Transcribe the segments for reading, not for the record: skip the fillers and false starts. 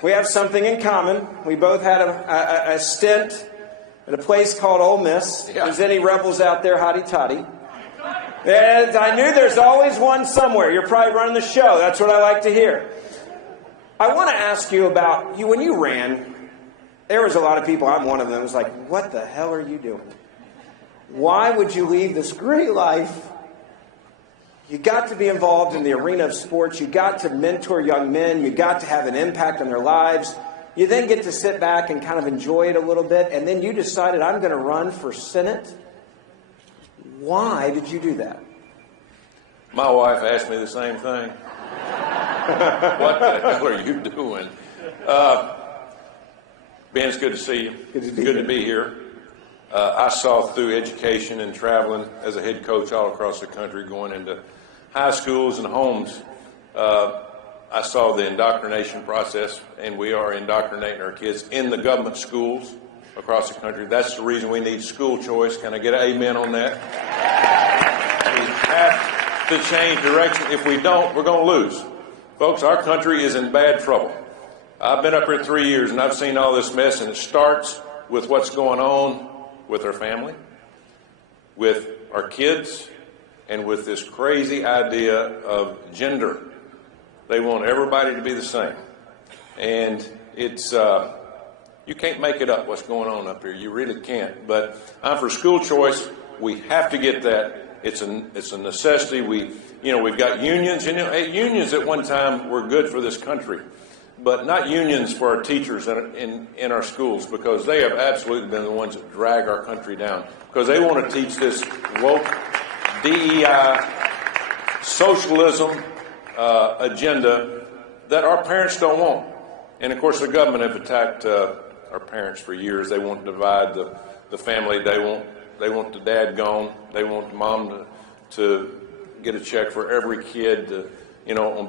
We have something in common. We both had a stint at a place called Ole Miss. Yeah. If there's any rebels out there, hotty-toddy. And I knew there's always one somewhere. You're probably running the show. That's what I like to hear. I want to ask you about you. When you ran, there was a lot of people, I'm one of them, was like, what the hell are you doing? Why would you leave this great life? You got to be involved in the arena of sports. You got to mentor young men. You got to have an impact on their lives. You then get to sit back and kind of enjoy it a little bit. And then you decided, I'm going to run for Senate. Why did you do that? My wife asked me the same thing. What the hell are you doing? Ben, it's good to see you. Good to be here. I saw through education and traveling as a head coach all across the country, going into high schools and homes, I saw the indoctrination process, and we are indoctrinating our kids in the government schools across the country. That's the reason we need school choice. Can I get an amen on that? We have to change direction. If we don't, we're going to lose. Folks, our country is in bad trouble. I've been up here 3 years, and I've seen all this mess, and it starts with what's going on with our family, with our kids, and with this crazy idea of gender. They want everybody to be the same. And it's, you can't make it up what's going on up here. You really can't. But I'm for school choice. We have to get that. It's a necessity. We've got unions. Unions at one time were good for this country, but not unions for our teachers in our schools, because they have absolutely been the ones that drag our country down, because they want to teach this woke DEI socialism agenda that our parents don't want. And of course the government have attacked our parents for years. They want to divide the family. They want the dad gone. They want the mom to get a check for every kid to,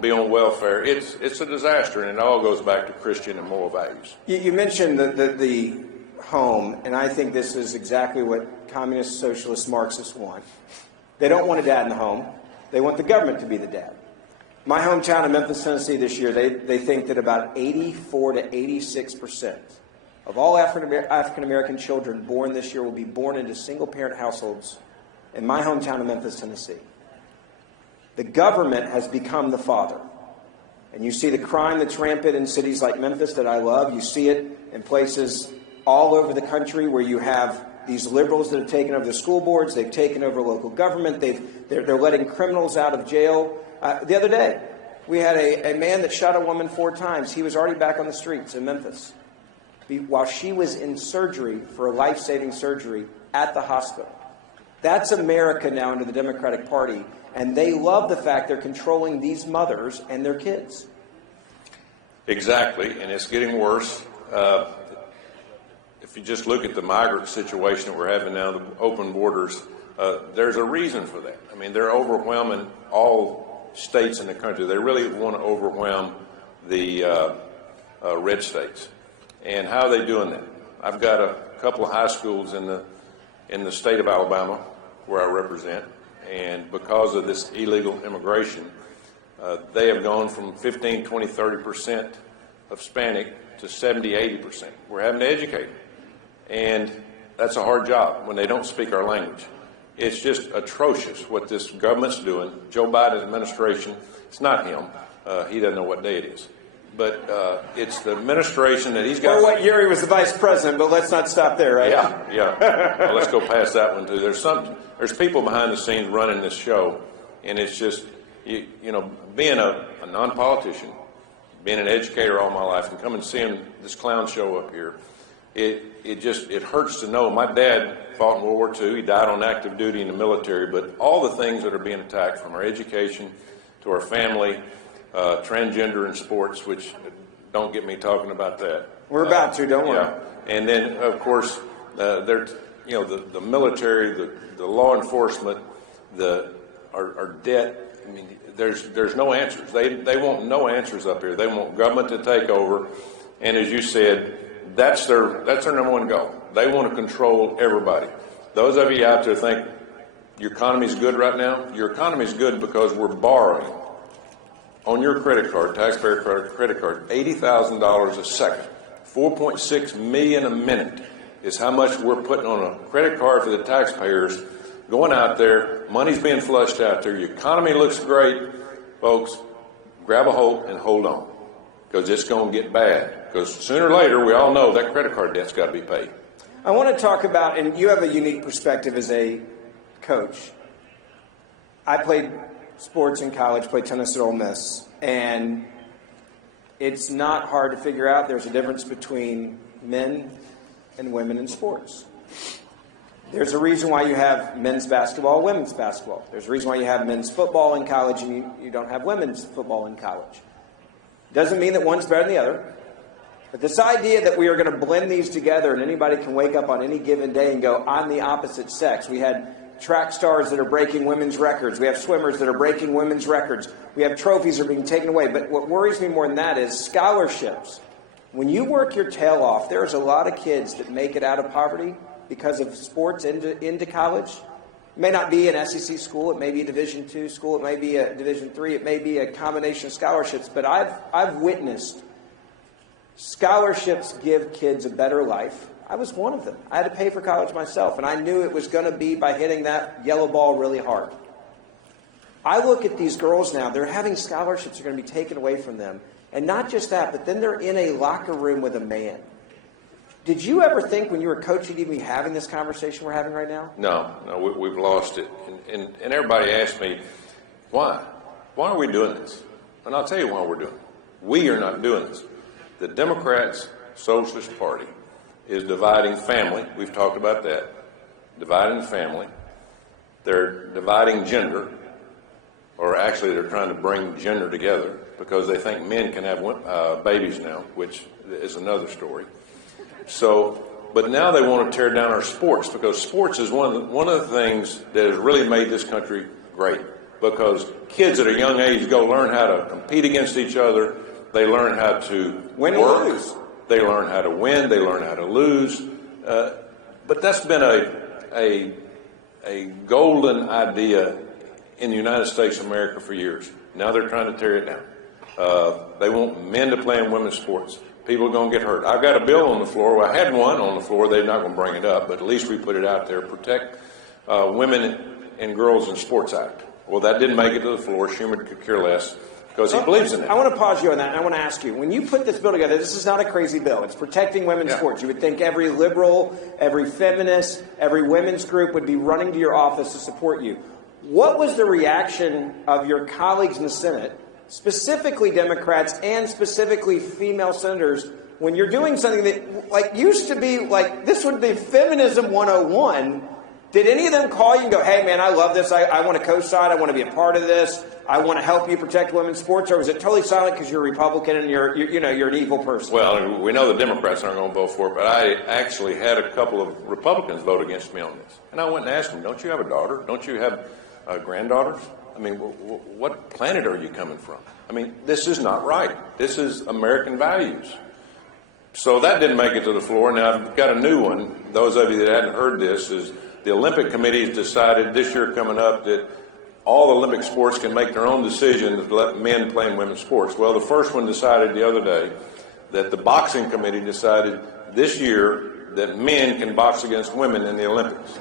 be on welfare. It's a disaster, and it all goes back to Christian and moral values. You mentioned the home, and I think this is exactly what communist, socialist, Marxists want. They don't want a dad in the home. They want the government to be the dad. My hometown of Memphis, Tennessee this year, they think that about 84 to 86% of all African-American children born this year will be born into single-parent households in my hometown of Memphis, Tennessee. The government has become the father. And you see the crime that's rampant in cities like Memphis that I love. You see it in places all over the country where you have these liberals that have taken over the school boards. They've taken over local government. They're letting criminals out of jail. The other day, we had a man that shot a woman 4 times. He was already back on the streets in Memphis while she was in surgery for a life-saving surgery at the hospital. That's America now under the Democratic Party, and they love the fact they're controlling these mothers and their kids. Exactly, and it's getting worse. If you just look at the migrant situation that we're having now, the open borders, there's a reason for that. I mean, they're overwhelming all states in the country. They really want to overwhelm the red states. And how are they doing that? I've got a couple of high schools in the state of Alabama where I represent, and because of this illegal immigration, they have gone from 15, 20, 30% of Hispanic to 70, 80%. We're having to educate them. And that's a hard job when they don't speak our language. It's just atrocious what this government's doing. Joe Biden's administration, it's not him. He doesn't know what day it is. But it's the administration that he's got. Or what year he was the vice president, but let's not stop there, right? Yeah. Well, let's go past that one, too. There's people behind the scenes running this show, and it's just, being a non-politician, being an educator all my life, and coming and seeing this clown show up here, it hurts to know. My dad fought in World War II. He died on active duty in the military, but all the things that are being attacked, from our education to our family, transgender in sports, which don't get me talking about that. We're about to, don't worry. Yeah. And then, of course, the military, the law enforcement, our debt. I mean, there's no answers. They want no answers up here. They want government to take over, and as you said, that's their number one goal. They want to control everybody. Those of you out there think your economy is good right now. Your economy is good because we're borrowing. on your credit card, taxpayer credit card, $80,000 a second, 4.6 million a minute is how much we're putting on a credit card for the taxpayers going out there. Money's being flushed out there. Your economy looks great. Folks, grab a hold and hold on, because it's going to get bad. Because sooner or later, we all know that credit card debt's got to be paid. I want to talk about, and you have a unique perspective as a coach. I played sports in college, played tennis at Ole Miss, and it's not hard to figure out there's a difference between men and women in sports. There's a reason why you have men's basketball, women's basketball. There's a reason why you have men's football in college and you don't have women's football in college. Doesn't mean that one's better than the other. But this idea that we are going to blend these together and anybody can wake up on any given day and go, I'm the opposite sex. We had track stars that are breaking women's records. We have swimmers that are breaking women's records. We have trophies that are being taken away. But what worries me more than that is scholarships. When you work your tail off, there's a lot of kids that make it out of poverty because of sports into college. It may not be an SEC school. It may be a Division II school. It may be a Division III. It may be a combination of scholarships. But I've witnessed scholarships give kids a better life. I was one of them. I had to pay for college myself, and I knew it was going to be by hitting that yellow ball really hard. I look at these girls now. They're having scholarships that are going to be taken away from them. And not just that, but then they're in a locker room with a man. Did you ever think when you were coaching you'd be having this conversation we're having right now? No, we've lost it. And everybody asks me, why? Why are we doing this? And I'll tell you why we're doing it. We are not doing this. The Democrats' Socialist Party is dividing family. We've talked about that. Dividing family. They're dividing gender. Or actually, they're trying to bring gender together because they think men can have babies now, which is another story. So, but now they want to tear down our sports because sports is one of the things that has really made this country great. Because kids at a young age go learn how to compete against each other. They learn how to win and lose. They learn how to win. They learn how to lose. But that's been a golden idea in the United States of America for years. Now they're trying to tear it down. They want men to play in women's sports. People are going to get hurt. I've got a bill on the floor. Well, I had one on the floor. They're not going to bring it up, but at least we put it out there. Protect Women and Girls in Sports Act. Well, that didn't make it to the floor. Schumer could care less because he believes in it. I want to pause you on that, and I want to ask you, when you put this bill together, this is not a crazy bill. It's protecting women's sports. You would think every liberal, every feminist, every women's group would be running to your office to support you. What was the reaction of your colleagues in the Senate, specifically Democrats and specifically female senators, when you're doing something that like used to be like this would be feminism 101? Did any of them call you and go, hey, man, I love this. I want to co-sign. I want to be a part of this. I want to help you protect women's sports? Or was it totally silent because you're a Republican and you're an evil person? Well, we know the Democrats aren't going to vote for it, but I actually had a couple of Republicans vote against me on this. And I went and asked them, don't you have a daughter? Don't you have granddaughters? I mean, what planet are you coming from? I mean, this is not right. This is American values. So that didn't make it to the floor. Now, I've got a new one. Those of you that hadn't heard this is the Olympic Committee has decided this year coming up that all Olympic sports can make their own decision to let men play in women's sports. Well, the first one decided the other day that the boxing committee decided this year that men can box against women in the Olympics.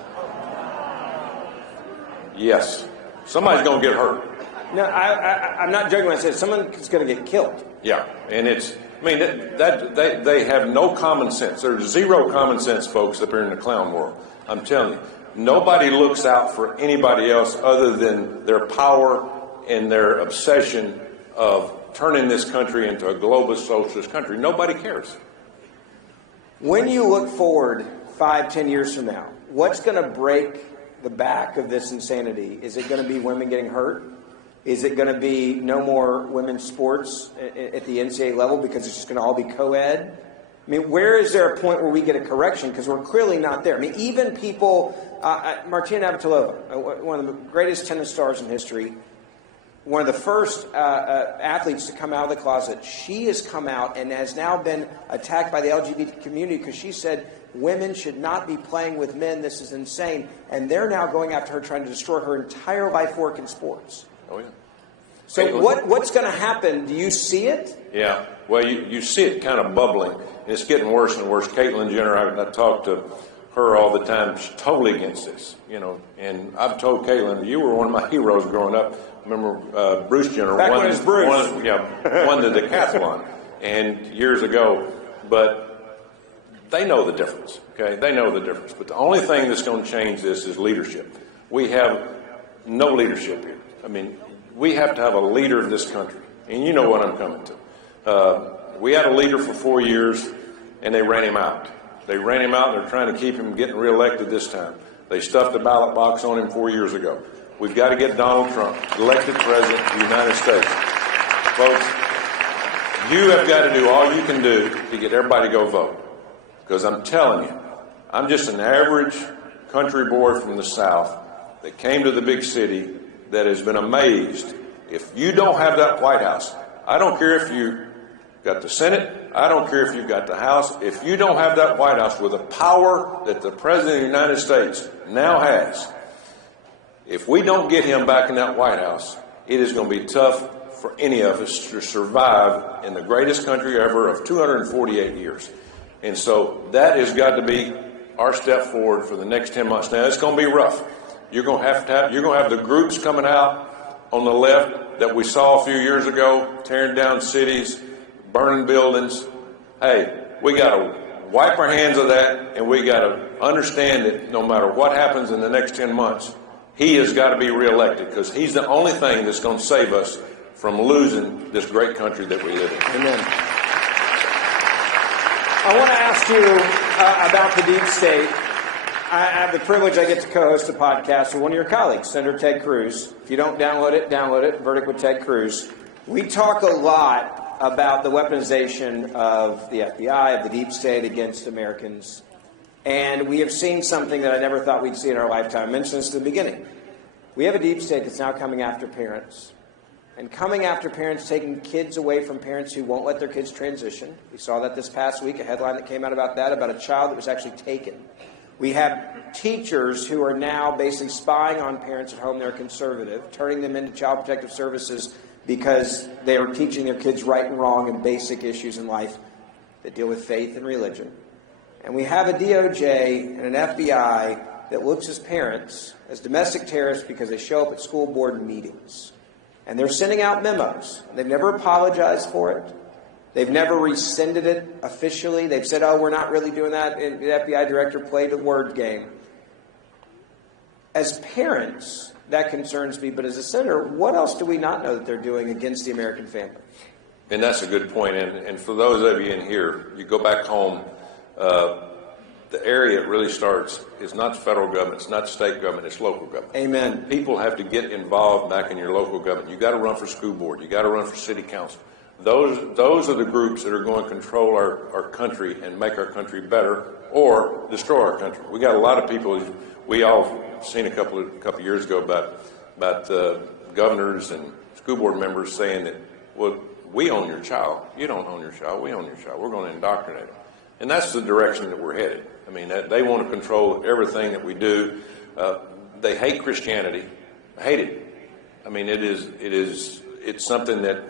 Yes. Somebody's going to get hurt. No, I'm not joking when I say someone's going to get killed. Yeah, and they have no common sense. There's zero common sense, folks, up here in the clown world. I'm telling you, nobody looks out for anybody else other than their power and their obsession of turning this country into a globalist socialist country. Nobody cares. When you look forward 5-10 years from now, what's going to break the back of this insanity? Is it going to be women getting hurt? Is it going to be no more women's sports at the NCAA level because it's just going to all be co-ed? I mean, where is there a point where we get a correction? Because we're clearly not there. I mean, even people, Martina Navratilova, one of the greatest tennis stars in history, one of the first athletes to come out of the closet, she has come out and has now been attacked by the LGBT community because she said women should not be playing with men. This is insane. And they're now going after her, trying to destroy her entire life work in sports. Oh, yeah. So what's going to happen? Do you see it? Yeah. Well, you see it kind of bubbling. It's getting worse and worse. Caitlin Jenner, I talk to her all the time. She's totally against this, And I've told Caitlin, you were one of my heroes growing up. Remember Bruce Jenner Back when it was Bruce. won the decathlon and years ago. But they know the difference, okay? They know the difference. But the only thing that's going to change this is leadership. We have no leadership here. I mean, we have to have a leader in this country. And you know what I'm coming to. We had a leader for 4 years, and they ran him out. They ran him out. They're trying to keep him getting reelected this time. They stuffed the ballot box on him 4 years ago. We've got to get Donald Trump elected president of the United States. Folks, you have got to do all you can do to get everybody to go vote. Because I'm telling you, I'm just an average country boy from the South that came to the big city that has been amazed. If you don't have that White House, I don't care if you got the Senate, I don't care if you've got the House, if you don't have that White House with the power that the President of the United States now has, if we don't get him back in that White House, it is going to be tough for any of us to survive in the greatest country ever of 248 years. And so that has got to be our step forward for the next 10 months. Now, it's going to be rough. You're going to have the groups coming out on the left that we saw a few years ago, tearing down cities, burning buildings. Hey, we got to wipe our hands of that, and we got to understand that no matter what happens in the next 10 months, he has got to be reelected because he's the only thing that's going to save us from losing this great country that we live in. Amen. I want to ask you about the deep state. I have the privilege, I get to co-host a podcast with one of your colleagues, Senator Ted Cruz. If you don't download it, Verdict with Ted Cruz. We talk a lot about the weaponization of the FBI, of the deep state against Americans. And we have seen something that I never thought we'd see in our lifetime. I mentioned this at the beginning. We have a deep state that's now coming after parents. And coming after parents, taking kids away from parents who won't let their kids transition. We saw that this past week, a headline that came out about that, about a child that was actually taken. We have teachers who are now basically spying on parents at home that are conservative, turning them into child protective services because they are teaching their kids right and wrong and basic issues in life that deal with faith and religion. And we have a DOJ and an FBI that looks as parents as domestic terrorists because they show up at school board meetings. And they're sending out memos. They've never apologized for it. They've never rescinded it officially. They've said, oh, we're not really doing that. And the FBI director played a word game. As parents, that concerns me. But as a senator, what else do we not know that they're doing against the American family? And that's a good point. And for those of you in here, you go back home, the area it really starts is not the federal government, it's not the state government, it's local government. Amen. People have to get involved back in your local government. You got to run for school board. You got to run for city council. Those are the groups that are going to control our country and make our country better or destroy our country. We got a lot of people. We all seen a couple of years ago about governors and school board members saying that, well, we own your child. You don't own your child. We own your child. We're going to indoctrinate them. And that's the direction that we're headed. I mean, they want to control everything that we do. They hate Christianity. Hate it. I mean, it's something that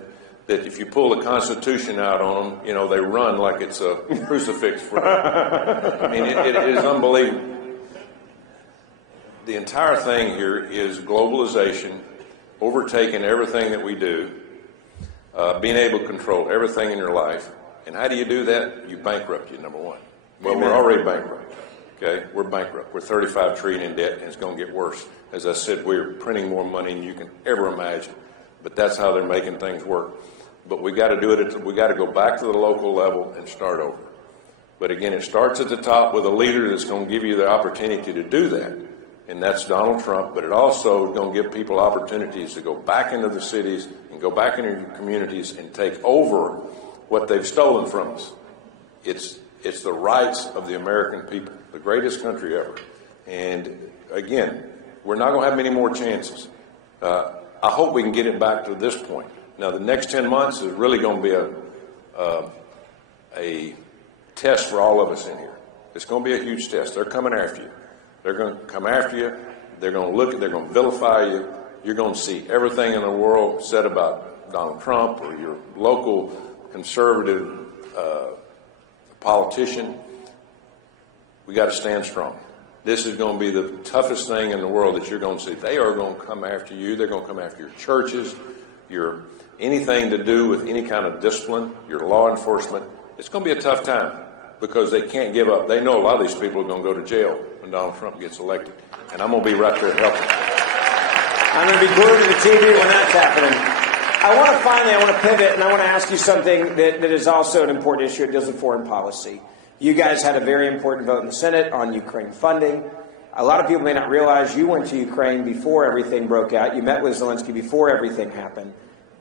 if you pull the Constitution out on them, they run like it's a crucifix for them. I mean, it is unbelievable. The entire thing here is globalization, overtaking everything that we do, being able to control everything in your life. And how do you do that? You bankrupt you, number one. Well, Amen. We're already bankrupt. Okay? We're bankrupt. We're $35 trillion in debt, and it's going to get worse. As I said, we're printing more money than you can ever imagine. But that's how they're making things work. But we got to do it. We got to go back to the local level and start over. But again, it starts at the top with a leader that's going to give you the opportunity to do that. And that's Donald Trump. But it also is going to give people opportunities to go back into the cities and go back into your communities and take over what they've stolen from us. It's the rights of the American people, the greatest country ever. And again, we're not going to have many more chances. I hope we can get it back to this point. Now, the next 10 months is really going to be a test for all of us in here. It's going to be a huge test. They're coming after you. They're going to come after you. They're going to look at, they're going to vilify you. you're going to see everything in the world said about Donald Trump or your local conservative politician. We got to stand strong. This is going to be the toughest thing in the world that you're going to see. They are going to come after you. They're going to come after your churches, your anything to do with any kind of discipline, your law enforcement. It's going to be a tough time because they can't give up. They know a lot of these people are going to go to jail when Donald Trump gets elected. And I'm going to be right there helping. I'm going to be glued to the TV when that's happening. I want to pivot, and I want to ask you something that is also an important issue. It deals with foreign policy. You guys had a very important vote in the Senate on Ukraine funding. A lot of people may not realize you went to Ukraine before everything broke out. You met with Zelensky before everything happened.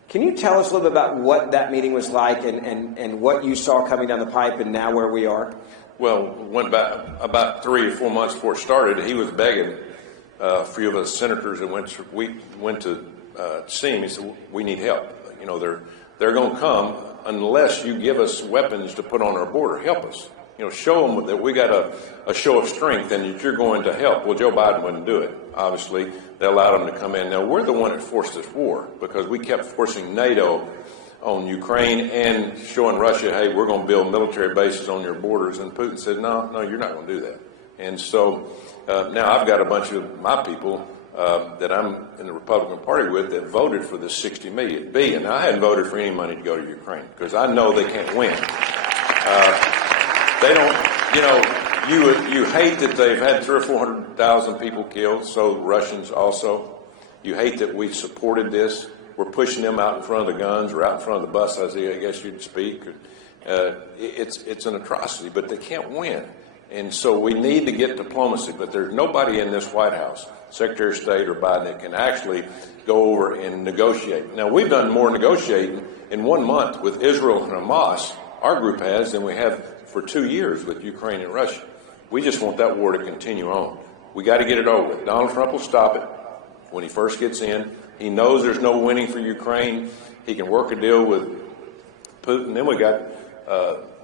Can you tell us a little bit about what that meeting was like and what you saw coming down the pipe and now where we are? Well, went back about 3 or 4 months before it started. He was begging a few of us senators that went to see him. He said, "We need help. You know, they're going to come unless you give us weapons to put on our border. Help us. You know, show them that we got a show of strength and that you're going to help." Well, Joe Biden wouldn't do it. Obviously, they allowed them to come in. Now, we're the one that forced this war because we kept forcing NATO on Ukraine and showing Russia, hey, we're going to build military bases on your borders. And Putin said, no, you're not going to do that. And so now I've got a bunch of my people that I'm in the Republican Party with that voted for this $60 billion. Now, I hadn't voted for any money to go to Ukraine because I know they can't win. They don't, you know, you hate that they've had 300,000 or 400,000 people killed, so the Russians also. You hate that we supported this. We're pushing them out in front of the guns or out in front of the bus, as I guess you'd speak. It's an atrocity, but they can't win. And so we need to get diplomacy, but there's nobody in this White House, Secretary of State or Biden, that can actually go over and negotiate. Now, we've done more negotiating in 1 month with Israel and Hamas, our group has, than we have for 2 years with Ukraine and Russia. We just want that war to continue on. We got to get it over with. Donald Trump will stop it when he first gets in. He knows there's no winning for Ukraine. He can work a deal with Putin. Then we got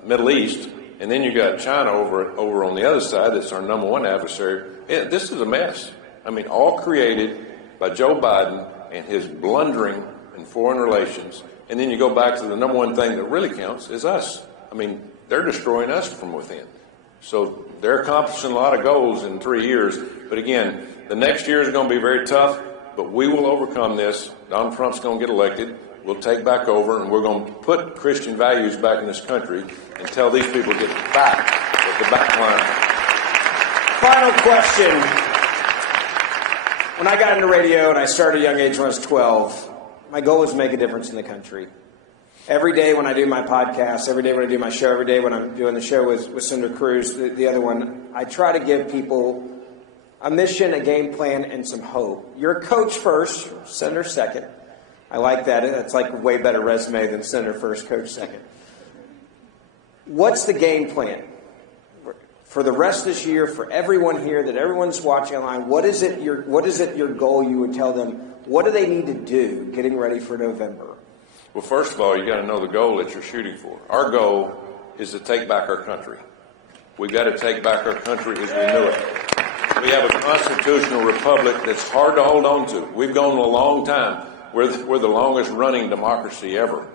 Middle East, and then you got China over on the other side. That's our number one adversary. This is a mess. I mean, all created by Joe Biden and his blundering in foreign relations. And then you go back to the number one thing that really counts is us. I mean, they're destroying us from within. So they're accomplishing a lot of goals in 3 years. But again, the next year is going to be very tough, but we will overcome this. Donald Trump's going to get elected. We'll take back over, and we're going to put Christian values back in this country and tell these people to get back at the back line. Final question. When I got into radio and I started at a young age when I was 12, my goal was to make a difference in the country. Every day when I do my podcast, every day when I do my show, every day when I'm doing the show with Senator Cruz, the other one, I try to give people a mission, a game plan, and some hope. You're a coach first, Senator second. I like that. That's like a way better resume than Senator first, coach second. What's the game plan for the rest of this year, for everyone here, that everyone's watching online? What is it your goal you would tell them? What do they need to do getting ready for November? Well, first of all, you got to know the goal that you're shooting for. Our goal is to take back our country. We've got to take back our country as we knew it. We have a constitutional republic that's hard to hold on to. We've gone a long time. We're the longest running democracy ever.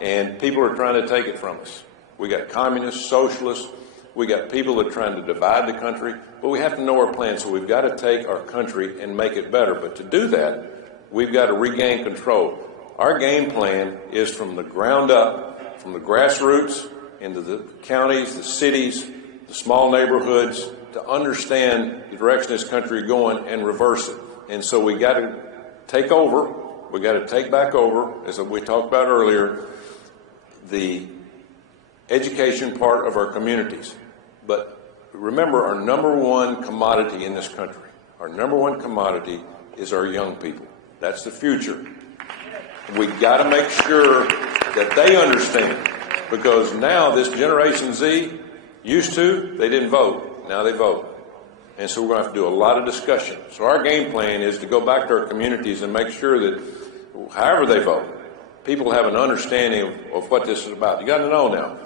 And people are trying to take it from us. We got communists, socialists. We got people that are trying to divide the country. But we have to know our plan. So we've got to take our country and make it better. But to do that, we've got to regain control. Our game plan is from the ground up, from the grassroots into the counties, the cities, the small neighborhoods, to understand the direction this country is going and reverse it. And so we got to take over. We got to take back over, as we talked about earlier, the education part of our communities. But remember, our number one commodity in this country, our number one commodity is our young people. That's the future. We got to make sure that they understand, because now this Generation Z they didn't vote. Now they vote. And so we're going to have to do a lot of discussion. So our game plan is to go back to our communities and make sure that however they vote, people have an understanding of what this is about. You got to know now,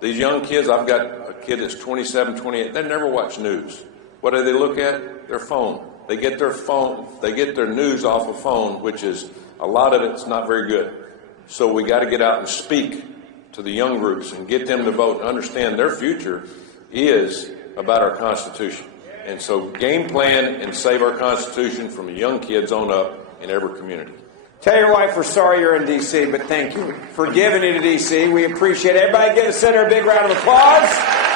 these young kids, I've got a kid that's 27, 28, they never watch news. What do they look at? Their phone. They get their phone, they get their news off a phone, which is, a lot of it's not very good. So we got to get out and speak to the young groups and get them to vote and understand their future is about our Constitution. And so game plan and save our Constitution from young kids on up in every community. Tell your wife we're sorry you're in D.C., but thank you for giving it to D.C. We appreciate it. Everybody give the center a big round of applause.